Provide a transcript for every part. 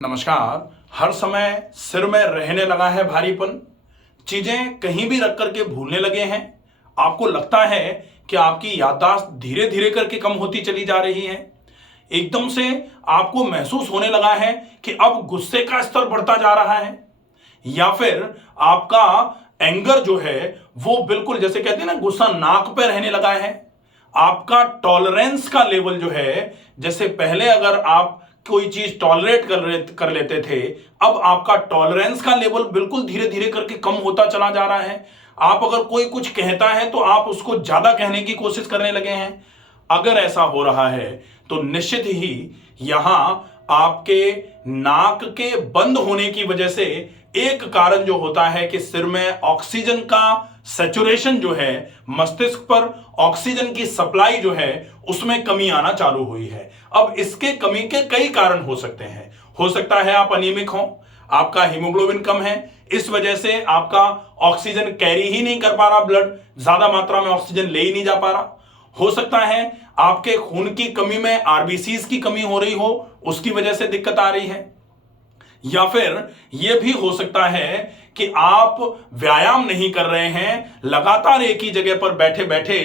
नमस्कार। हर समय सिर में रहने लगा है भारीपन, चीजें कहीं भी रख करके भूलने लगे हैं। आपको लगता है कि आपकी याददाश्त धीरे धीरे करके कम होती चली जा रही है। एकदम से आपको महसूस होने लगा है कि अब गुस्से का स्तर बढ़ता जा रहा है, या फिर आपका एंगर जो है वो बिल्कुल जैसे कहते हैं ना, गुस्सा नाक पे रहने लगा है। आपका टॉलरेंस का लेवल जो है, जैसे पहले अगर आप कोई चीज टॉलरेट कर लेते थे, अब आपका टॉलरेंस का लेवल बिल्कुल धीरे धीरे करके कम होता चला जा रहा है। आप अगर कोई कुछ कहता है तो आप उसको ज्यादा कहने की कोशिश करने लगे हैं। अगर ऐसा हो रहा है तो निश्चित ही यहां आपके नाक के बंद होने की वजह से एक कारण जो होता है कि सिर में ऑक्सीजन का सैचुरेशन जो है, मस्तिष्क पर ऑक्सीजन की सप्लाई जो है उसमें कमी आना चालू हुई है। अब इसके कमी के कई कारण हो सकते हैं। हो सकता है आप अनीमिक हो, आपका हीमोग्लोबिन कम है, इस वजह से आपका ऑक्सीजन कैरी ही नहीं कर पा रहा, ब्लड ज्यादा मात्रा में ऑक्सीजन ले ही नहीं जा पा रहा। हो सकता है आपके खून की कमी में आरबीसीज की कमी हो रही हो, उसकी वजह से दिक्कत आ रही है। या फिर यह भी हो सकता है कि आप व्यायाम नहीं कर रहे हैं, लगातार एक ही जगह पर बैठे बैठे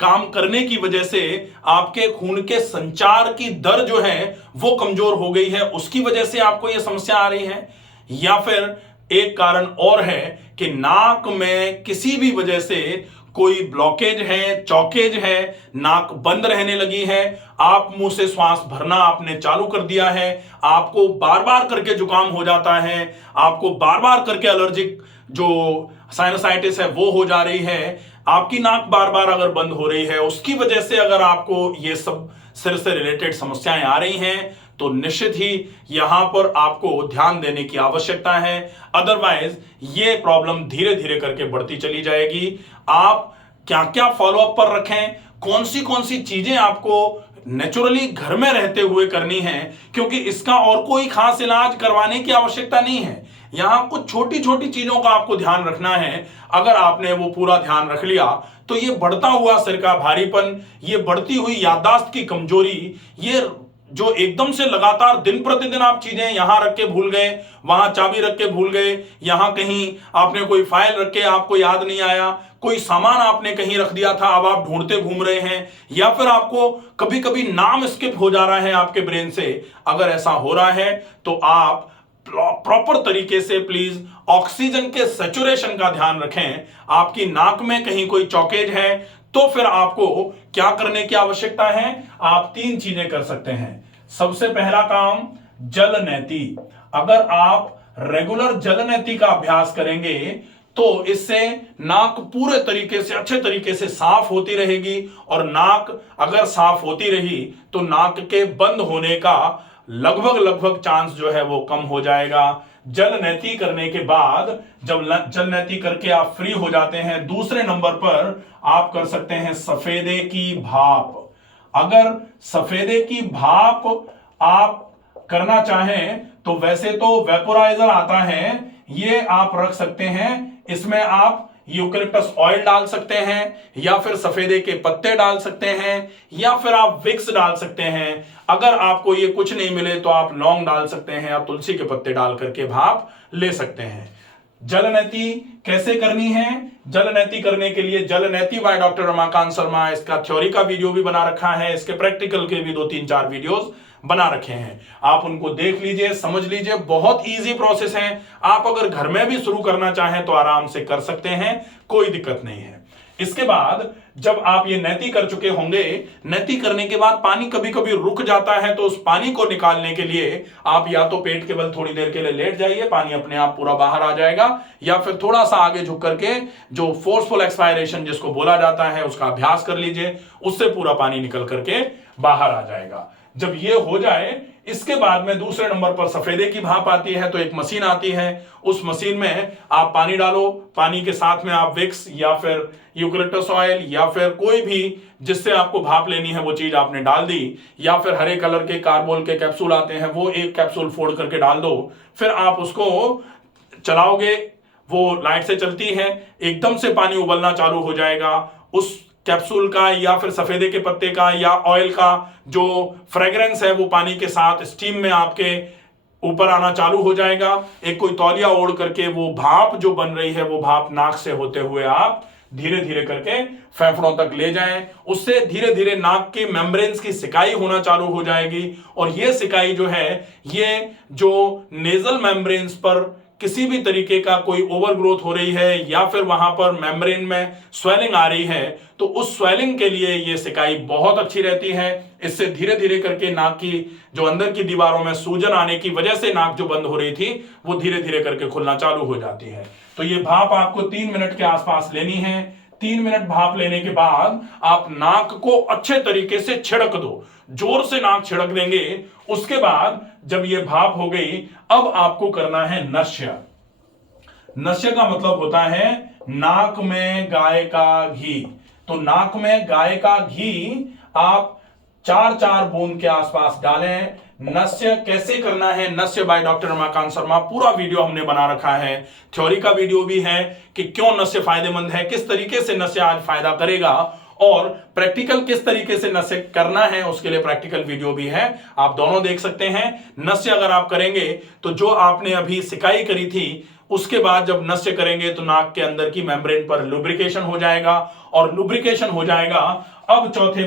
काम करने की वजह से आपके खून के संचार की दर जो है वो कमजोर हो गई है, उसकी वजह से आपको यह समस्या आ रही है। या फिर एक कारण और है कि नाक में किसी भी वजह से कोई ब्लॉकेज है, चौकेज है, नाक बंद रहने लगी है, आप मुंह से श्वास भरना आपने चालू कर दिया है, आपको बार बार करके जुकाम हो जाता है, आपको बार बार करके एलर्जिक जो साइनसाइटिस है वो हो जा रही है, आपकी नाक बार बार अगर बंद हो रही है, उसकी वजह से अगर आपको ये सब सिर से रिलेटेड समस्याएं आ रही हैं तो निश्चित ही यहां पर आपको ध्यान देने की आवश्यकता है। अदरवाइज ये प्रॉब्लम धीरे धीरे करके बढ़ती चली जाएगी। आप क्या क्या फॉलोअप पर रखें, कौन सी चीजें आपको नेचुरली घर में रहते हुए करनी है, क्योंकि इसका और कोई खास इलाज करवाने की आवश्यकता नहीं है। यहां कुछ छोटी छोटी चीजों का आपको ध्यान रखना है। अगर आपने वो पूरा ध्यान रख लिया तो ये बढ़ता हुआ सिर का भारीपन, ये बढ़ती हुई याददाश्त की कमजोरी, ये जो एकदम से लगातार दिन प्रतिदिन आप चीजें यहां रख के भूल गए, वहां चाबी रख के भूल गए, यहां कहीं आपने कोई फाइल रख के आपको याद नहीं आया, कोई सामान आपने कहीं रख दिया था अब आप ढूंढते घूम रहे हैं, या फिर आपको कभी कभी नाम स्किप हो जा रहा है आपके ब्रेन से। अगर ऐसा हो रहा है तो आप प्रॉपर तरीके से प्लीज ऑक्सीजन के सैचुरेशन का ध्यान रखें। आपकी नाक में कहीं कोई चौकेज है तो फिर आपको क्या करने की आवश्यकता है? आप तीन चीजें कर सकते हैं। सबसे पहला काम, जल नैती। अगर आप रेगुलर जल नैती का अभ्यास करेंगे तो इससे नाक पूरे तरीके से अच्छे तरीके से साफ होती रहेगी, और नाक अगर साफ होती रही तो नाक के बंद होने का लगभग चांस जो है वो कम हो जाएगा। जल नैती करने के बाद जब जल नैती करके आप फ्री हो जाते हैं, दूसरे नंबर पर आप कर सकते हैं सफेदे की भाप। अगर सफेदे की भाप आप करना चाहें तो वैसे तो वेपोराइजर आता है, ये आप रख सकते हैं। इसमें आप यूकलिप्टस ऑयल डाल सकते हैं, या फिर सफेदे के पत्ते डाल सकते हैं, या फिर आप विक्स डाल सकते हैं। अगर आपको ये कुछ नहीं मिले तो आप लौंग डाल सकते हैं, आप तुलसी के पत्ते डाल करके भाप ले सकते हैं। जल नैती कैसे करनी है? जल नैती करने के लिए जल नैती बाय डॉक्टर रमाकांत शर्मा, इसका थ्योरी का वीडियो भी बना रखा है, इसके प्रैक्टिकल के भी 2-3-4 वीडियोस बना रखे हैं, आप उनको देख लीजिए, समझ लीजिए। बहुत इजी प्रोसेस है, आप अगर घर में भी शुरू करना चाहें तो आराम से कर सकते हैं, कोई दिक्कत नहीं है। इसके बाद जब आप ये नैती कर चुके होंगे, नैती करने के बाद पानी कभी कभी रुक जाता है, तो उस पानी को निकालने के लिए आप या तो पेट के बल थोड़ी देर के लिए लेट जाइए, पानी अपने आप पूरा बाहर आ जाएगा, या फिर थोड़ा सा आगे झुक करके जो फोर्सफुल एक्सपायरेशन जिसको बोला जाता है उसका अभ्यास कर लीजिए, उससे पूरा पानी निकल करके बाहर आ जाएगा। जब ये हो जाए, इसके बाद में दूसरे नंबर पर सफेदे की भाप आती है। तो एक मशीन आती है, उस मशीन में आप पानी डालो, पानी के साथ में आप विक्स या फिर यूकलिप्टस ऑयल या फिर कोई भी जिससे आपको भाप लेनी है वो चीज आपने डाल दी, या फिर हरे कलर के कार्बोल के कैप्सूल आते हैं, वो एक कैप्सूल फोड़ करके डाल दो। फिर आप उसको चलाओगे, वो लाइट से चलती है, एकदम से पानी उबलना चालू हो जाएगा। उस कैप्सूल का या फिर सफेदे के पत्ते का या ऑयल का जो फ्रेग्रेंस है वो पानी के साथ स्टीम में आपके ऊपर आना चालू हो जाएगा। एक कोई तौलिया ओढ़ करके वो भाप जो बन रही है वो भाप नाक से होते हुए आप धीरे धीरे करके फेफड़ों तक ले जाएं। उससे धीरे धीरे नाक की मेम्ब्रेन्स की सिकाई होना चालू हो जाएगी और ये सिकाई जो है ये जो नेजल मेम्ब्रेन्स पर किसी भी तरीके का कोई ओवरग्रोथ हो रही है या फिर वहां पर मेम्ब्रेन में स्वेलिंग आ रही है तो उस स्वेलिंग के लिए ये सिकाई बहुत अच्छी रहती है। इससे धीरे धीरे करके नाक की जो अंदर की दीवारों में सूजन आने की वजह से नाक जो बंद हो रही थी वो धीरे धीरे करके खुलना चालू हो जाती है। तो ये भाप आपको 3 मिनट के आसपास लेनी है। 3 मिनट भाप लेने के बाद आप नाक को अच्छे तरीके से छिड़क दो, जोर से नाक छिड़क देंगे। उसके बाद जब ये भाप हो गई, अब आपको करना है नश्य। नश्य का मतलब होता है नाक में गाय का घी। तो नाक में गाय का घी आप 4-4 बूंद के आसपास डालें। नस्य कैसे करना है, नस्य बाय डॉक्टर रमाकांत शर्मा, पूरा वीडियो हमने बना रखा है। थ्योरी का वीडियो भी है कि क्यों नस्य फायदेमंद है, किस तरीके से नस्य आज फायदा करेगा और प्रैक्टिकल किस तरीके से नस्य करना है उसके लिए प्रैक्टिकल वीडियो भी है, आप दोनों देख सकते हैं। नस्य अगर आप करेंगे तो जो आपने अभी सिकाई करी थी उसके बाद जब नस्य करेंगे तो नाक के अंदर की मेम्ब्रेन पर लुब्रिकेशन हो जाएगा और लुब्रिकेशन हो जाएगा। अब चौथी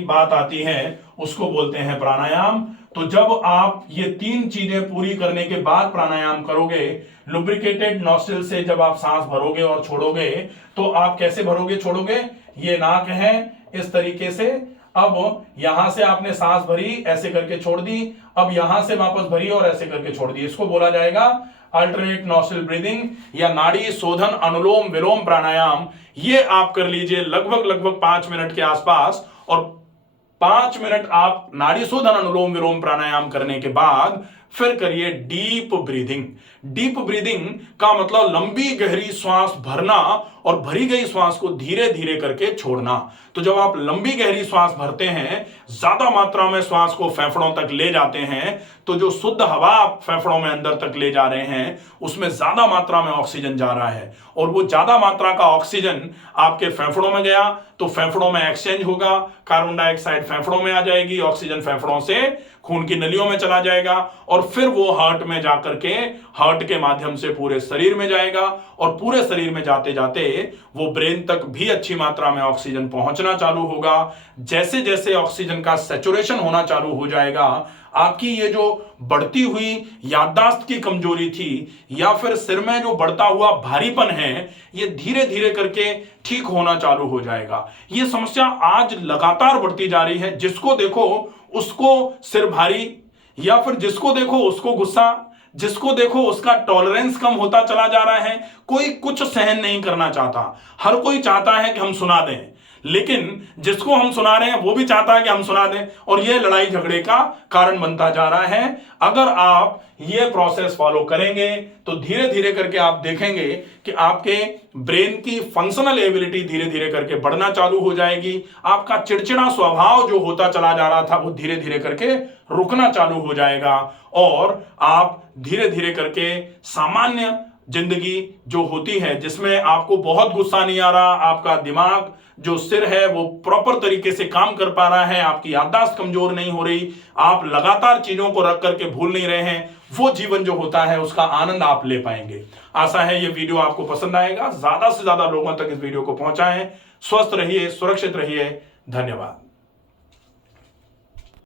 बात आती है, उसको बोलते हैं प्राणायाम। तो जब आप ये 3 चीजें पूरी करने के बाद प्राणायाम करोगे, लुब्रिकेटेड नॉस्ट्रिल से जब आप सांस भरोगे और छोड़ोगे तो आप कैसे भरोगे छोड़ोगे, ये नाक है इस तरीके से। अब यहां से आपने सांस भरी, ऐसे करके छोड़ दी, अब यहां से वापस भरी और ऐसे करके छोड़ दी। इसको बोला जाएगा अल्टरनेट नॉस्ट्रिल ब्रीदिंग या नाड़ी शोधन अनुलोम विलोम प्राणायाम। ये आप कर लीजिए लगभग 5 मिनट के आसपास। और 5 मिनट आप नाड़ी शोधन अनुलोम विलोम प्राणायाम करने के बाद फिर करिए डीप ब्रीदिंग। डीप ब्रीदिंग का मतलब लंबी गहरी श्वास भरना और भरी गई श्वास को धीरे धीरे करके छोड़ना। तो जब आप लंबी गहरी श्वास भरते हैं, ज्यादा मात्रा में श्वास को फेफड़ों तक ले जाते हैं, तो जो शुद्ध हवा आप फेफड़ों में अंदर तक ले जा रहे हैं उसमें ज्यादा मात्रा में ऑक्सीजन जा रहा है और वो ज्यादा मात्रा का ऑक्सीजन आपके फेफड़ों में गया तो फेफड़ों में एक्सचेंज होगा, कार्बन डाइऑक्साइड फेफड़ों में आ जाएगी, ऑक्सीजन फेफड़ों से खून की नलियों में चला जाएगा और फिर वो हार्ट में जाकर के हार्ट के माध्यम से पूरे शरीर में जाएगा और पूरे शरीर में जाते जाते वो ब्रेन तक भी अच्छी मात्रा में ऑक्सीजन पहुंचना चालू होगा। जैसे जैसे ऑक्सीजन का सैचुरेशन होना चालू हो जाएगा, आपकी ये जो बढ़ती हुई याददाश्त की कमजोरी थी या फिर सिर में जो बढ़ता हुआ भारीपन है, ये धीरे धीरे करके ठीक होना चालू हो जाएगा। ये समस्या आज लगातार बढ़ती जा रही है। जिसको देखो उसको सिर भारी, या फिर जिसको देखो उसको गुस्सा, जिसको देखो उसका टॉलरेंस कम होता चला जा रहा है। कोई कुछ सहन नहीं करना चाहता, हर कोई चाहता है कि हम सुना दें, लेकिन जिसको हम सुना रहे हैं वो भी चाहता है कि हम सुना दें और ये लड़ाई झगड़े का कारण बनता जा रहा है। अगर आप ये प्रोसेस फॉलो करेंगे तो धीरे धीरे करके आप देखेंगे कि आपके ब्रेन की फंक्शनल एबिलिटी धीरे धीरे करके बढ़ना चालू हो जाएगी। आपका चिड़चिड़ा स्वभाव जो होता चला जा रहा था वो धीरे धीरे करके रुकना चालू हो जाएगा और आप धीरे धीरे करके सामान्य जिंदगी जो होती है जिसमें आपको बहुत गुस्सा नहीं आ रहा, आपका दिमाग जो सिर है वो प्रॉपर तरीके से काम कर पा रहा है, आपकी याददाश्त कमजोर नहीं हो रही, आप लगातार चीजों को रख करके भूल नहीं रहे हैं, वो जीवन जो होता है उसका आनंद आप ले पाएंगे। आशा है ये वीडियो आपको पसंद आएगा। ज्यादा से ज्यादा लोगों तक इस वीडियो को पहुंचाएं। स्वस्थ रहिए, सुरक्षित रहिए। धन्यवाद।